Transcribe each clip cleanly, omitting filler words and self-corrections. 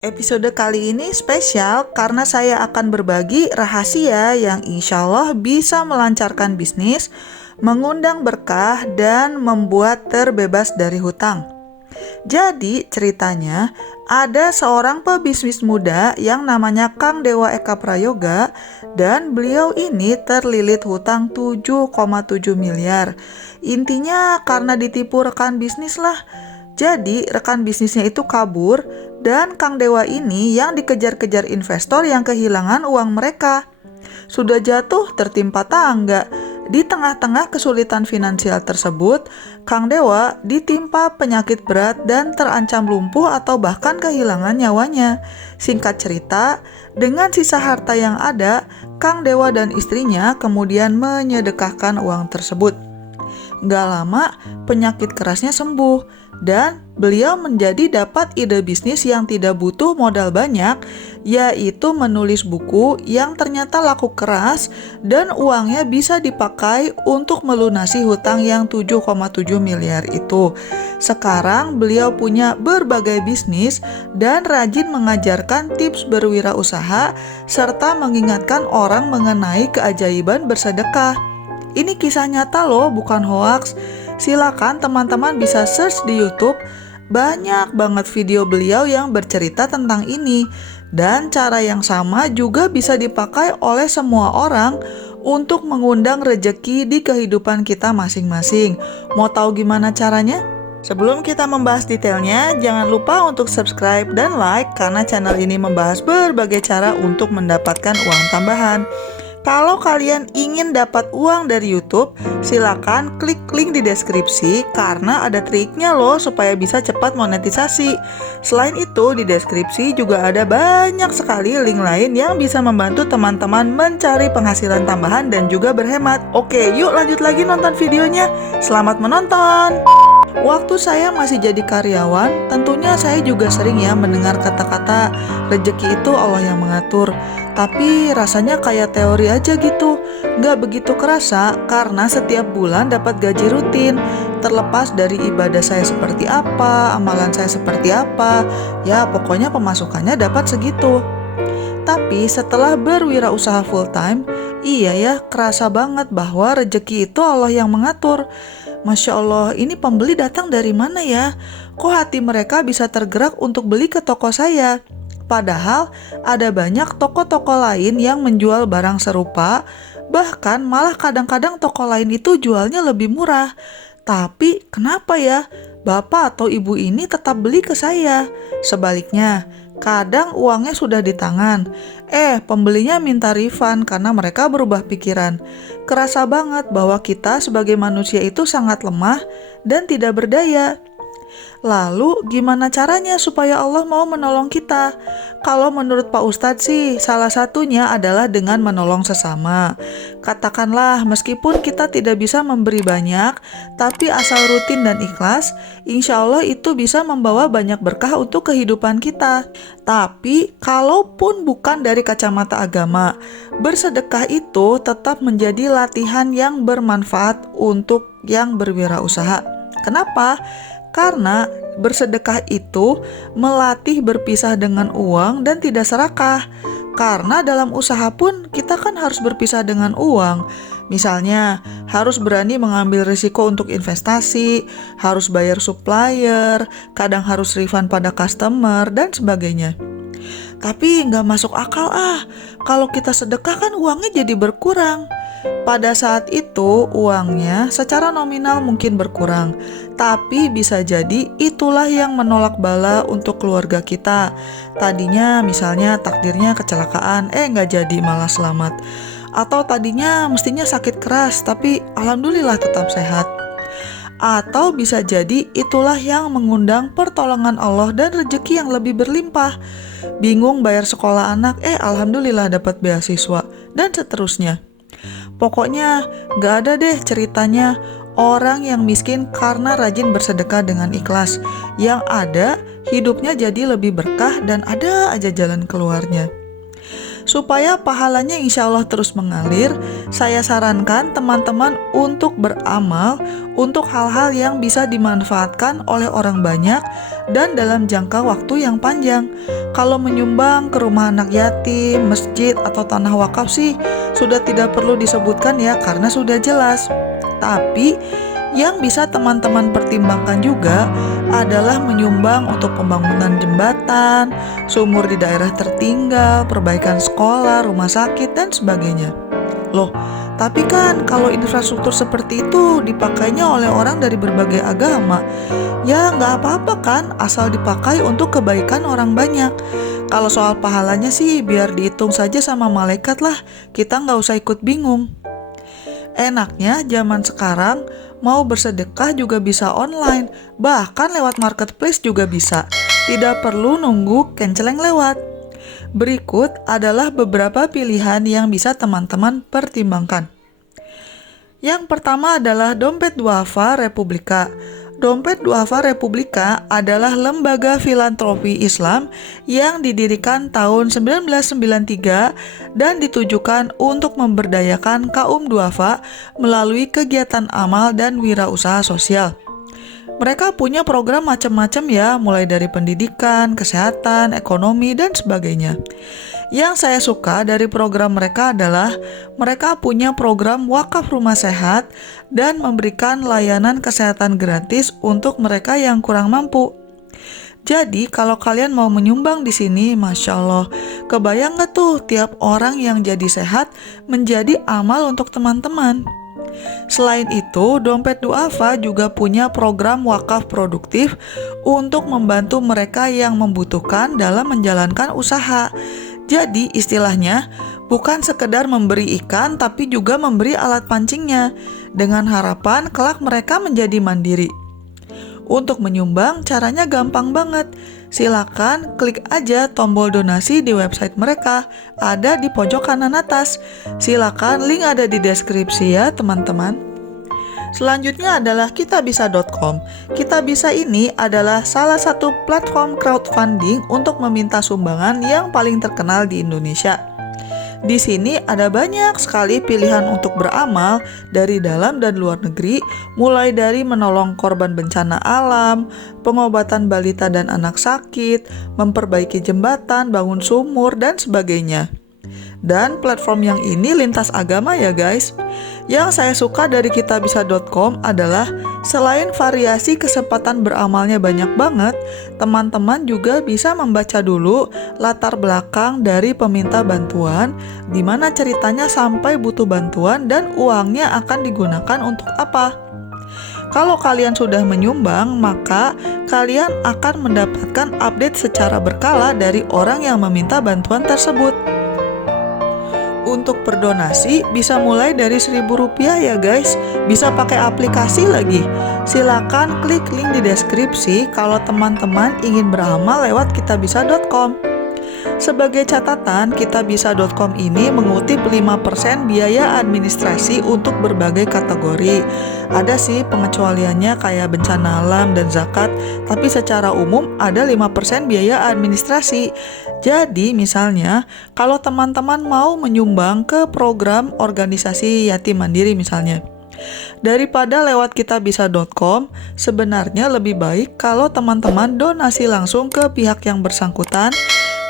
Episode kali ini spesial karena saya akan berbagi rahasia yang insya Allah bisa melancarkan bisnis, mengundang berkah, dan membuat terbebas dari hutang. Jadi ceritanya ada seorang pebisnis muda yang namanya Kang Dewa Eka Prayoga dan beliau ini terlilit hutang 7,7 miliar. Intinya karena ditipu rekan bisnis lah. Jadi rekan bisnisnya itu kabur dan Kang Dewa ini yang dikejar-kejar investor yang kehilangan uang mereka. Sudah jatuh tertimpa tangga. Di tengah-tengah kesulitan finansial tersebut, Kang Dewa ditimpa penyakit berat dan terancam lumpuh atau bahkan kehilangan nyawanya. Singkat cerita, dengan sisa harta yang ada, Kang Dewa dan istrinya kemudian menyedekahkan uang tersebut. Gak lama, penyakit kerasnya sembuh dan beliau menjadi dapat ide bisnis yang tidak butuh modal banyak, yaitu menulis buku yang ternyata laku keras dan uangnya bisa dipakai untuk melunasi hutang yang 7,7 miliar itu. Sekarang beliau punya berbagai bisnis dan rajin mengajarkan tips berwirausaha serta mengingatkan orang mengenai keajaiban bersedekah. Ini kisah nyata loh, bukan hoaks. Silakan teman-teman bisa search di YouTube. Banyak banget video beliau yang bercerita tentang ini. Dan cara yang sama juga bisa dipakai oleh semua orang untuk mengundang rejeki di kehidupan kita masing-masing. Mau tahu gimana caranya? Sebelum kita membahas detailnya, jangan lupa untuk subscribe dan like karena channel ini membahas berbagai cara untuk mendapatkan uang tambahan. Kalau kalian ingin dapat uang dari YouTube, silakan klik link di deskripsi karena ada triknya loh supaya bisa cepat monetisasi. Selain itu, di deskripsi juga ada banyak sekali link lain yang bisa membantu teman-teman mencari penghasilan tambahan dan juga berhemat. Oke, yuk lanjut lagi nonton videonya. Selamat menonton! Waktu saya masih jadi karyawan, tentunya saya juga sering ya mendengar kata-kata rezeki itu Allah yang mengatur. Tapi rasanya kayak teori aja gitu, nggak begitu kerasa karena setiap bulan dapat gaji rutin. Terlepas dari ibadah saya seperti apa, amalan saya seperti apa, ya pokoknya pemasukannya dapat segitu. Tapi setelah berwirausaha full time, iya ya kerasa banget bahwa rezeki itu Allah yang mengatur. Masya Allah, ini pembeli datang dari mana ya? Kok hati mereka bisa tergerak untuk beli ke toko saya? Padahal ada banyak toko-toko lain yang menjual barang serupa, bahkan malah kadang-kadang toko lain itu jualnya lebih murah. Tapi kenapa ya bapak atau ibu ini tetap beli ke saya? Sebaliknya, kadang uangnya sudah di tangan, pembelinya minta refund karena mereka berubah pikiran. Kerasa banget bahwa kita sebagai manusia itu sangat lemah dan tidak berdaya. Lalu gimana caranya supaya Allah mau menolong kita? Kalau menurut Pak Ustadz sih salah satunya adalah dengan menolong sesama. Katakanlah meskipun kita tidak bisa memberi banyak, tapi asal rutin dan ikhlas, insya Allah itu bisa membawa banyak berkah untuk kehidupan kita. Tapi kalaupun bukan dari kacamata agama, bersedekah itu tetap menjadi latihan yang bermanfaat untuk yang berwirausaha. Kenapa? Karena bersedekah itu melatih berpisah dengan uang dan tidak serakah. Karena dalam usaha pun kita kan harus berpisah dengan uang. Misalnya harus berani mengambil risiko untuk investasi, harus bayar supplier, kadang harus refund pada customer, dan sebagainya. Tapi nggak masuk akal kalau kita sedekah kan uangnya jadi berkurang. Pada saat itu uangnya secara nominal mungkin berkurang, tapi bisa jadi itulah yang menolak bala untuk keluarga kita. Tadinya misalnya takdirnya kecelakaan, nggak jadi malah selamat. Atau tadinya mestinya sakit keras, tapi alhamdulillah tetap sehat. Atau bisa jadi itulah yang mengundang pertolongan Allah dan rezeki yang lebih berlimpah. Bingung bayar sekolah anak, alhamdulillah dapat beasiswa, dan seterusnya. Pokoknya gak ada deh ceritanya orang yang miskin karena rajin bersedekah dengan ikhlas. Yang ada hidupnya jadi lebih berkah dan ada aja jalan keluarnya. Supaya pahalanya insya Allah terus mengalir, saya sarankan teman-teman untuk beramal untuk hal-hal yang bisa dimanfaatkan oleh orang banyak dan dalam jangka waktu yang panjang. Kalau menyumbang ke rumah anak yatim, masjid, atau tanah wakaf sih sudah tidak perlu disebutkan ya, karena sudah jelas. Tapi yang bisa teman-teman pertimbangkan juga adalah menyumbang untuk pembangunan jembatan, sumur di daerah tertinggal, perbaikan sekolah, rumah sakit, dan sebagainya. Loh, tapi kan kalau infrastruktur seperti itu dipakainya oleh orang dari berbagai agama, ya nggak apa-apa kan, asal dipakai untuk kebaikan orang banyak. Kalau soal pahalanya sih biar dihitung saja sama malaikat lah, kita nggak usah ikut bingung. Enaknya zaman sekarang mau bersedekah juga bisa online, bahkan lewat marketplace juga bisa. Tidak perlu nunggu kenceleng lewat. Berikut adalah beberapa pilihan yang bisa teman-teman pertimbangkan. Yang pertama adalah Dompet Duafa Republika. Dompet Duafa Republika adalah lembaga filantropi Islam yang didirikan tahun 1993 dan ditujukan untuk memberdayakan kaum duafa melalui kegiatan amal dan wirausaha sosial. Mereka punya program macam-macam ya, mulai dari pendidikan, kesehatan, ekonomi, dan sebagainya. Yang saya suka dari program mereka adalah mereka punya program wakaf rumah sehat dan memberikan layanan kesehatan gratis untuk mereka yang kurang mampu. Jadi kalau kalian mau menyumbang di sini, Masya Allah, kebayang gak tuh tiap orang yang jadi sehat menjadi amal untuk teman-teman. Selain itu, Dompet Duafa juga punya program wakaf produktif untuk membantu mereka yang membutuhkan dalam menjalankan usaha. Jadi istilahnya bukan sekedar memberi ikan tapi juga memberi alat pancingnya dengan harapan kelak mereka menjadi mandiri. Untuk menyumbang caranya gampang banget. Silakan klik aja tombol donasi di website mereka, ada di pojok kanan atas. Silakan, link ada di deskripsi ya teman-teman. Selanjutnya adalah kitabisa.com. Kitabisa ini adalah salah satu platform crowdfunding untuk meminta sumbangan yang paling terkenal di Indonesia. Di sini ada banyak sekali pilihan untuk beramal dari dalam dan luar negeri, mulai dari menolong korban bencana alam, pengobatan balita dan anak sakit, memperbaiki jembatan, bangun sumur, dan sebagainya. Dan platform yang ini lintas agama ya guys. Yang saya suka dari kitabisa.com adalah selain variasi kesempatan beramalnya banyak banget, teman-teman juga bisa membaca dulu latar belakang dari peminta bantuan, di mana ceritanya sampai butuh bantuan dan uangnya akan digunakan untuk apa. Kalau kalian sudah menyumbang, maka kalian akan mendapatkan update secara berkala dari orang yang meminta bantuan tersebut. Untuk berdonasi bisa mulai dari Rp1.000 ya guys, bisa pakai aplikasi lagi. Silakan klik link di deskripsi kalau teman-teman ingin beramal lewat kitabisa.com. Sebagai catatan, kitabisa.com ini mengutip 5% biaya administrasi untuk berbagai kategori. Ada sih pengecualiannya kayak bencana alam dan zakat, tapi secara umum ada 5% biaya administrasi. Jadi misalnya, kalau teman-teman mau menyumbang ke program organisasi yatim mandiri misalnya, daripada lewat kitabisa.com, sebenarnya lebih baik kalau teman-teman donasi langsung ke pihak yang bersangkutan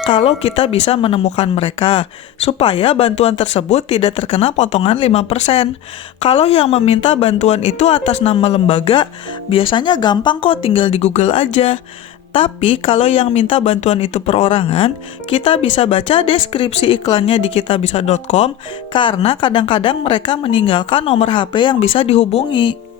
kalau kita bisa menemukan mereka, supaya bantuan tersebut tidak terkena potongan 5%. Kalau yang meminta bantuan itu atas nama lembaga, biasanya gampang kok, tinggal di Google aja. Tapi kalau yang minta bantuan itu perorangan, kita bisa baca deskripsi iklannya di kitabisa.com karena kadang-kadang mereka meninggalkan nomor HP yang bisa dihubungi.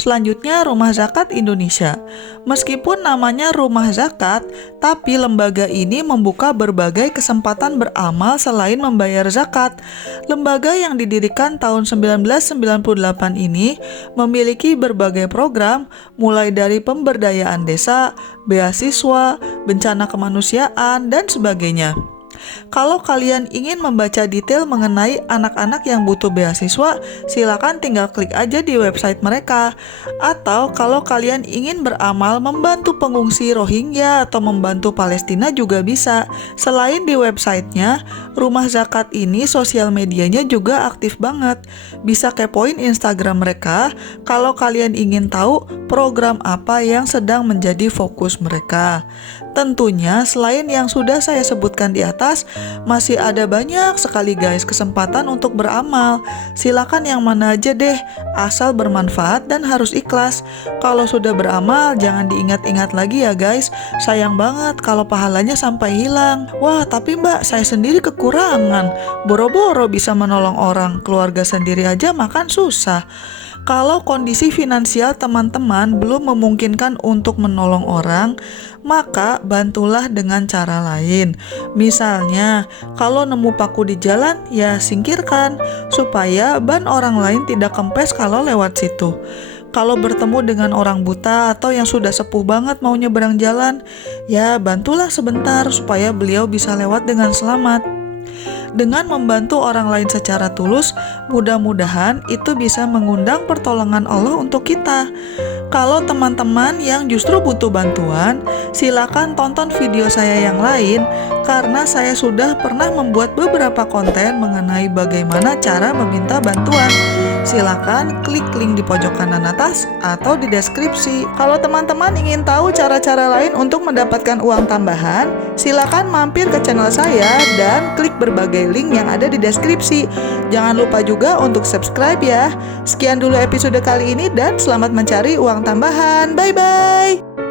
Selanjutnya, Rumah Zakat Indonesia. Meskipun namanya Rumah Zakat, tapi lembaga ini membuka berbagai kesempatan beramal selain membayar zakat. Lembaga yang didirikan tahun 1998 ini memiliki berbagai program, mulai dari pemberdayaan desa, beasiswa, bencana kemanusiaan, dan sebagainya. Kalau kalian ingin membaca detail mengenai anak-anak yang butuh beasiswa, silakan tinggal klik aja di website mereka. Atau kalau kalian ingin beramal membantu pengungsi Rohingya atau membantu Palestina juga bisa. Selain di websitenya, Rumah Zakat ini sosial medianya juga aktif banget. Bisa kepoin Instagram mereka kalau kalian ingin tahu program apa yang sedang menjadi fokus mereka. Tentunya selain yang sudah saya sebutkan di atas, masih ada banyak sekali guys kesempatan untuk beramal. Silakan yang mana aja deh, asal bermanfaat dan harus ikhlas. Kalau sudah beramal, jangan diingat-ingat lagi ya guys. Sayang banget kalau pahalanya sampai hilang. Wah, tapi mbak, saya sendiri kekurangan. Boro-boro bisa menolong orang, keluarga sendiri aja makan susah. Kalau kondisi finansial teman-teman belum memungkinkan untuk menolong orang, maka bantulah dengan cara lain. Misalnya, kalau nemu paku di jalan, ya singkirkan, supaya ban orang lain tidak kempes kalau lewat situ. Kalau bertemu dengan orang buta atau yang sudah sepuh banget mau nyeberang jalan, ya bantulah sebentar supaya beliau bisa lewat dengan selamat. Dengan membantu orang lain secara tulus, mudah-mudahan itu bisa mengundang pertolongan Allah untuk kita. Kalau teman-teman yang justru butuh bantuan, silakan tonton video saya yang lain karena saya sudah pernah membuat beberapa konten mengenai bagaimana cara meminta bantuan. Silakan klik link di pojok kanan atas atau di deskripsi. Kalau teman-teman ingin tahu cara-cara lain untuk mendapatkan uang tambahan, silakan mampir ke channel saya dan klik berbagai link yang ada di deskripsi. Jangan lupa juga untuk subscribe ya. Sekian dulu episode kali ini dan selamat mencari uang tambahan. Bye-bye.